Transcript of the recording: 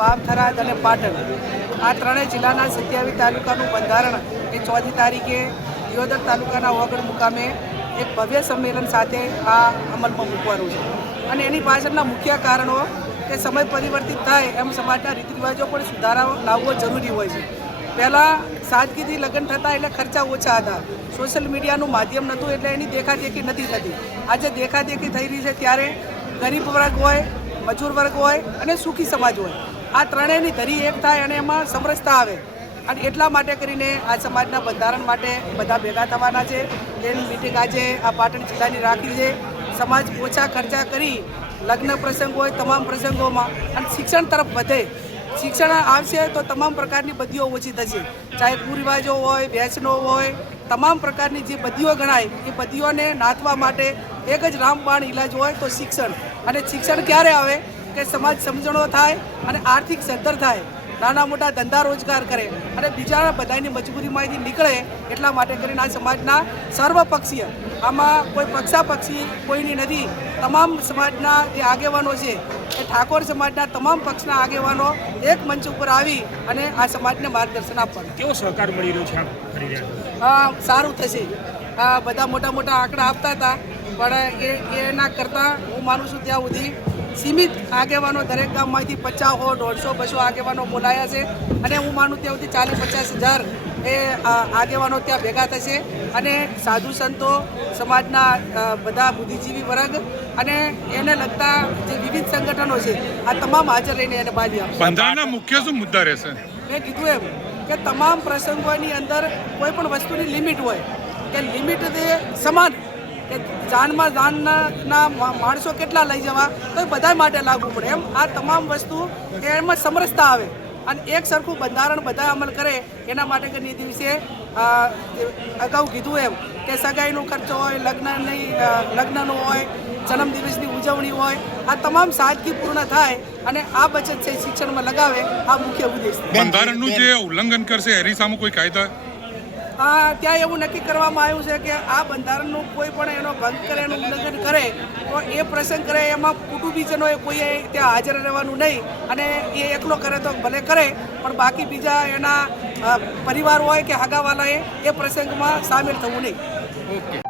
વાવ, થરાદ અને પાટણ આ ત્રણેય જિલ્લાના 27 તાલુકાનું બંધારણ એ 4મી તારીખે દિયોદર તાલુકાના ઓગણ મુકામે એક ભવ્ય સંમેલન સાથે આ અમલમાં મૂકવાનું છે અને એની પાછળના મુખ્ય કારણો કે સમય પરિવર્તિત થાય એમ સમાજના રીત રિવાજો પણ સુધારા લાવવો જરૂરી હોય છે। પહેલાં સાદગીથી લગ્ન થતા એટલે ખર્ચા ઓછા હતા, સોશિયલ મીડિયાનું માધ્યમ નહોતું એટલે એની દેખાદેખી નથી થતી। આજે દેખાદેખી થઈ રહી છે ત્યારે ગરીબ વર્ગ હોય, મજૂર વર્ગ હોય અને સુખી સમાજ હોય, આ ત્રણેયની ધરી એક થાય અને એમાં સમરસતા આવે અને એટલા માટે કરીને આ સમાજના બંધારણ માટે બધા ભેગા થવાના છે। એની મિટિંગ આજે આ પાટણ જિલ્લાની રાખી છે। સમાજ ઓછા ખર્ચા કરી લગ્ન પ્રસંગ હોય તમામ પ્રસંગોમાં અને શિક્ષણ તરફ વધે, શિક્ષણ આવશે તો તમામ પ્રકારની બદીઓ ઓછી થશે, ચાહે કુરિવાજો હોય, વ્યસનો હોય, તમામ પ્રકારની જે બદીઓ ગણાય એ બદીઓને નાથવા માટે એક જ રામબાણ ઇલાજ હોય તો શિક્ષણ। અને શિક્ષણ ક્યારે આવે કે સમાજ સમજણો થાય અને આર્થિક સદ્ધર થાય, નાના મોટા ધંધા રોજગાર કરે અને બીજા બધાની મજબૂરીમાંથી નીકળે। એટલા માટે કરીને આ સમાજના સર્વપક્ષીય, આમાં કોઈ પક્ષાપક્ષી કોઈની નથી, તમામ સમાજના જે આગેવાનો છે એ ઠાકોર સમાજના તમામ પક્ષના આગેવાનો એક મંચ ઉપર આવી અને આ સમાજને માર્ગદર્શન આપવાનું। કેવો સહકાર મળી રહ્યો છે? સારું થશે। આ બધા મોટા મોટા આંકડા આપતા હતા પણ એના કરતાં હું માનું છું ત્યાં સુધી સીમિત આગેવાનો દરેક ગામમાંથી 50 100 150 200 આગેવાનો બોલાયા છે અને હું માનું ત્યાં સુધી 40-50 હજાર એ આગેવાનો ત્યાં ભેગા થશે અને સાધુ સંતો, સમાજના બધા બુદ્ધિજીવી વર્ગ અને એને લગતા જે વિવિધ સંગઠનો છે આ તમામ હાજર રહીને એને બાંધી આપશે। બંધારણના મુખ્ય શું મુદ્દા રહેશે? મેં કીધું એમ કે તમામ પ્રસંગોની અંદર કોઈ પણ વસ્તુની લિમિટ હોય કે લિમિટ તે સમાન કે જાનમાં જાનના માણસો કેટલા લઈ જવા તો એ બધા માટે લાગુ પડે, એમ આ તમામ વસ્તુ એમાં સમરસતા આવે અને એક સરખું બંધારણ બધા અમલ કરે। એના માટે કરીને દિવસે અગાઉ કીધું એમ કે સગાઈનો ખર્ચો હોય, લગ્નનો હોય, જન્મદિવસની ઉજવણી હોય, આ તમામ સાદગીપૂર્ણ થાય અને આ બચત છે શિક્ષણમાં લગાવે, આ મુખ્ય ઉદ્દેશ। બંધારણનું જે ઉલ્લંઘન કરશે એની સામે કોઈ કાયદા? ત્યાં એવું નક્કી કરવામાં આવ્યું છે કે આ બંધારણનું કોઈ પણ એનો ભંગ કરે, એનું ઉલ્લંઘન કરે તો એ પ્રસંગ કરે એમાં કુટુંબીજનોએ કોઈએ ત્યાં હાજર રહેવાનું નહીં અને એ એકલો કરે તો ભલે કરે પણ બાકી બીજા એના પરિવાર હોય કે હગાવાલાએ એ પ્રસંગમાં સામેલ થવું નહીં। ઓકે।